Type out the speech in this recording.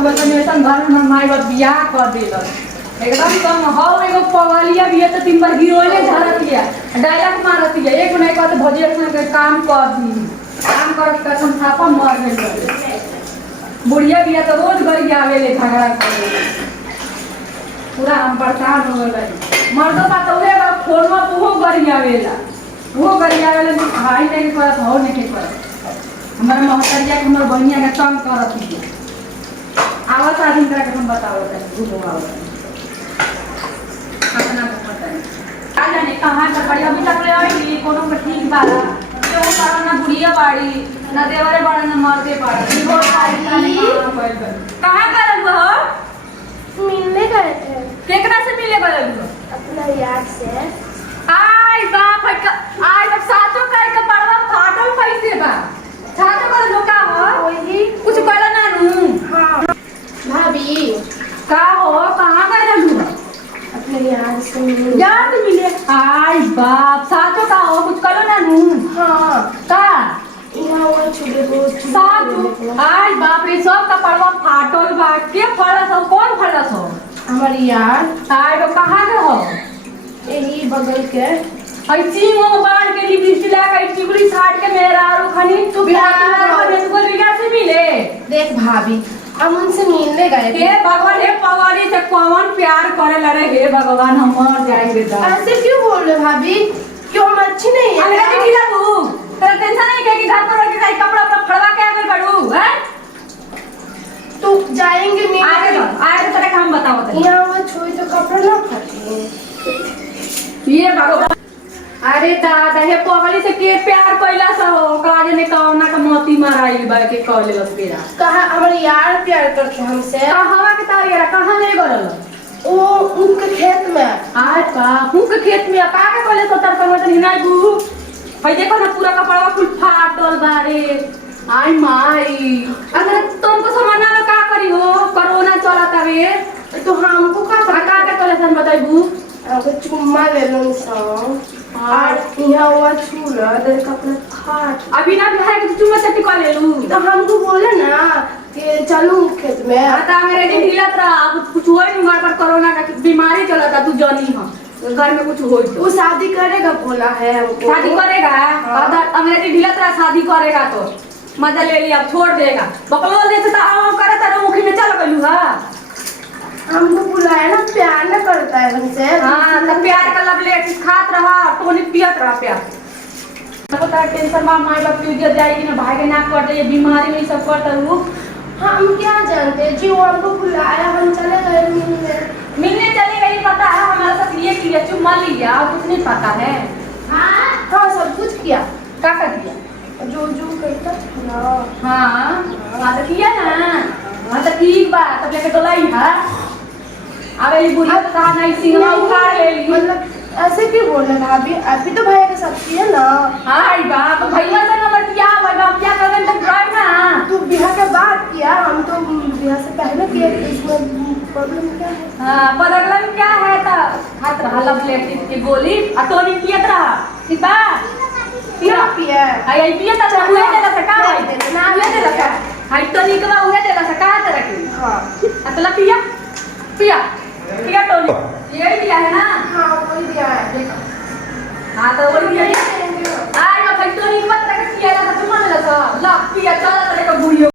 हो गए ऐसन घर में माई बाप बियाह कर देलक एकदम कम हो एगो पगलिया भी है तो तीन बार गिरोले झरतिया डायलॉग मारतिया एक नहीं कहते भजिया के काम कर दी काम करत कसम थापा मर गई बुढ़िया बिया तो रोज गरी आवेले झगड़ा करे पूरा हम परेशान हो गए मर्दों का तो उहे फोन में वो गरी आवेला वो गरी आवेला भाई नहीं करत हो नहीं करत हमारे महतरिया के हमारे बहनिया के तंग करत है आवत आदमी करा के हम बतावत है घूमो आवत अपना पता है का जाने कहां का बड़ी अभी तक ले आई कोनो में ठीक बाला जो सारा ना बुढ़िया बाड़ी ना देवरे बाड़ा ना मरदे बाड़ी वो सारी कहां गए हो मिलने गए थे। केकरा से मिले गए हो अपना यार से। आई बाप आई बाप साचो कह के पड़वा फाटल कैसे बा साचो कर धोखा हो वही कुछ कहला ना नू हाँ भाभी का हो कहां गए रहलू अपने यार से मिलने। यार मिले आई बाप साचो का हो कुछ कहला ना नू हाँ का यहाँ वो छोटे दोस्त साचो आई बाप रे सब का पड़वा फाटल बा के फड़ा सब कौन फड़ा सब हमारे यार आई तो कहां के हो यही बगल के ऐसी वो बाल के लिपस्टिक लगा के टिकली साट के मेरा और खनी तू बिहार में तुमको बिगाड़ से मिले देख भाभी हम उनसे मिलने गए थे। हे भगवान हे पवारी से कौन प्यार करे लरे हे भगवान हम मर जाएंगे तो ऐसे क्यों बोल रहे भाभी क्यों हम अच्छी नहीं है अंग्रेजी की लागू तेरा टेंशन नहीं है कि घर पर रख के कपड़ा अपना फड़वा के आगे बढ़ू हैं तो जाएंगे नहीं आगे तो तेरा काम बताओ तो यहाँ वो छुई तो कपड़ा ना फटे ये भगवान अरे दादा हे पगली से के प्यार कइला सा हो काजे ने कौना का मोती माराई बा के कहले बस तेरा कहा हमारे यार प्यार करते हमसे हवा के तारिया कहां ले गरल वो उनके खेत में आय का हुक खेत में का के कहले तो तर समझ नहीं ना बू भाई देखो ना पूरा कपड़ा फुल फाटल बारे आई माई अगर तुमको समझना ना का करी हो कोरोना चलता रे तो हमको का के कहले सन बताइबू अगर चुम्मा ले लो सो और यहाँ हुआ छूला दर कपड़ा फाट अभी ना है कि तुम चट्टी कर ले लूं तो हमको बोले ना कि चलो खेत में आता मेरे दिन ढीलत रहा कुछ हुआ नहीं घर पर कोरोना का बीमारी चलता तू जानी हां घर में कुछ हो वो शादी करेगा बोला है हमको शादी करेगा अगर अंग्रेजी ढीलत रहा शादी करेगा तो मजा ले लिया छोड़ देगा बकलोल देते तो आम करे तो मुखी में चल गलू हां हमको बुलाया ना प्यार न करता है हमसे हां तो प्यार का लब ले खात रहा टोनी पियत रहा प्यार तो टेंशन में माई बाप की इज्जत जाएगी ना भाई के ना करते ये बीमारी में सब करता हूं हम क्या जानते हैं जी वो हमको बुलाया हम चले गए मिलने चले गई पता है हमारे साथ ये किया चुम्मा लिया कुछ नहीं पता है हाँ सब कुछ किया क्या कर दिया जो जो करता हाँ तो किया ना हाँ तो ठीक बा तब लेके डोलाई है अबे ये बुढ़िया तो कहा नहीं सिंगवा उखाड़ ले ली मतलब ऐसे क्यों बोल रहे भाभी अभी तो भैया के साथ किया ना हाँ बा तो भैया से नंबर किया भाई आप क्या कर रहे हैं ड्राइव ना तू बिहार के बाद किया हम तो बिहार से पहले किए इसमें प्रॉब्लम क्या है हाँ प्रॉब्लम क्या है तो हाथ रहा लब लेके के गोली अटोनी किया रहा ठीक बा क्या पिया आई पिया तो हुए देला से का भाई ना हुए देला से हाई तो निकवा हुए देला से का तरह की हाँ अतला पिया पिया पिया टोनी ये दिया है ना हाँ वही दिया है देखो हाँ तो वही दिया है आई अब तो नहीं पता कि किया था तुम मन लगा ला पिया चला तेरे का बुढ़ियो